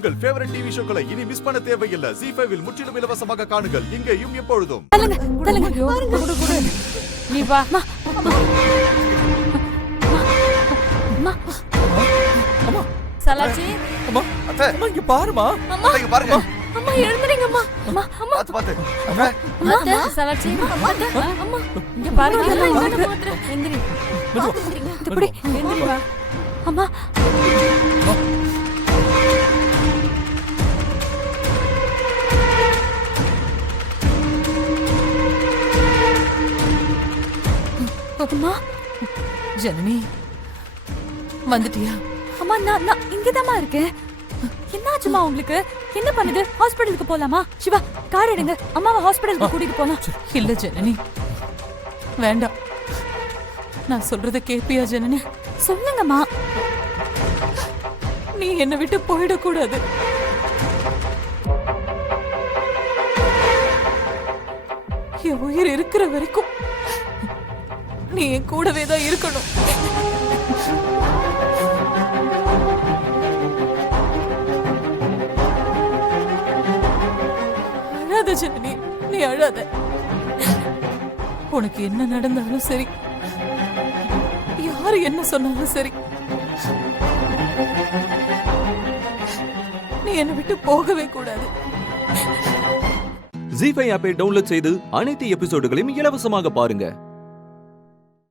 உங்கள் favourite TV ஷோக்களை இனி miss பண்ண தேவையில்லை. ZEE5 இல் முற்றிலும் இலவசமாக காணுங்கள். இங்கேயும் எப்பொழுதும். நீ வா. சலாச்சி, அம்மா அத்தை, அம்மா இங்க பாருமா. அத்தை, இங்க பாருங்க. அம்மா எழுந்துறீங்க அம்மா. அம்மா அம்மா பாத்து அத்தை, சலாச்சி, அம்மா இங்க பாருங்க. எந்திரி. இப்படி எந்திரி வா. அம்மா அம்மா ஜனனி வந்துட்டியா? அம்மா நான் இங்கதாம்மா இருக்கேன். என்னாச்சுமா உங்களுக்கு? என்ன பண்ணுது? ஹாஸ்பிடலுக்கு போலாமா? சிவா கார் எடுங்க, அம்மாவை ஹாஸ்பிடலுக்கு கூட்டிட்டு போலாம். இல்ல ஜனனி, வேண்டாம். நான் சொல்றத கேப்பியா ஜனனி? சொல்லுங்கம்மா. நீ என்னை விட்டு போயிடக்கூடாது. என் உயிர் இருக்கிற வரைக்கும் நீ என் கூடவே தான் இருக்கணும். அழாத ஜனனி, நீ அழாத. உனக்கு என்ன நடந்தாலும் சரி, யாரு என்ன சொன்னாலும் சரி, நீ என்னை விட்டு போகவே கூடாது. ZEE5 ஆப்பை டவுன்லோட் செய்து அனைத்து எபிசோடுகளையும் இலவசமாக பாருங்க.